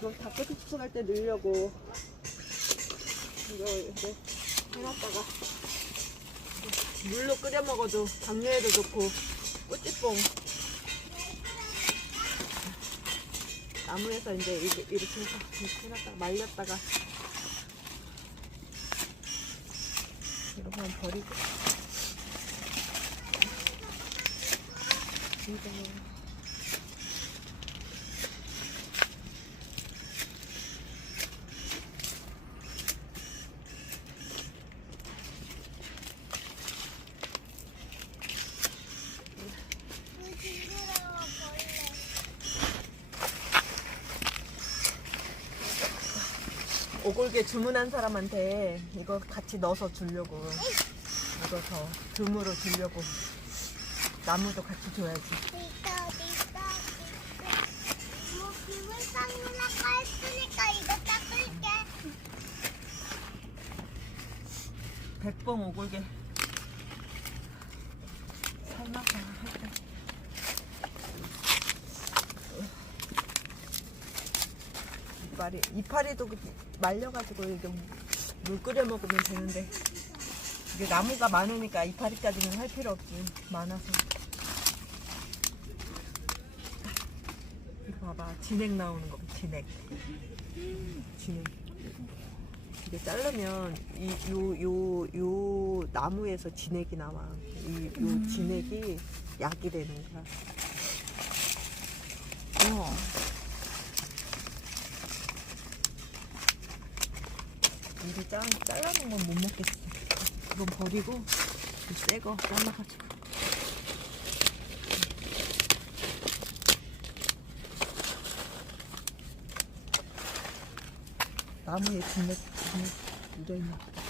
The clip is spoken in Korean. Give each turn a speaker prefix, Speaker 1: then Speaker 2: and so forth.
Speaker 1: 이거 닭꼬치 국수 갈 때 넣으려고 이거 이렇게 해놨다가 물로 끓여 먹어도 당뇨에도 좋고 꼬치뽕. 나무에서 이제 이렇게, 해서 이렇게 해놨다가 말렸다가 하면 버리고. 이거 오골개 주문한 사람한테 이거 같이 넣어서 주려고. 더 듬으로 주려고. 나무도 같이 줘야지. 백봉 오골개 삶아서 할게 이파리 이파리도 그- 말려가지고 이게 물 끓여 먹으면 되는데. 이게 나무가 많으니까 이파리까지는 할 필요 없지. 많아서. 이거 봐봐. 진액 나오는 거. 봐, 진액. 진액. 이게 자르면 이 요 요 요 나무에서 진액이 나와. 이 요 진액이 약이 되는 거야. 어. 이게 짜, 잘라놓은 건 못 먹겠어. 이건 버리고 새거 잘라가지고. 나무에 진액 진액 묻어있나 보다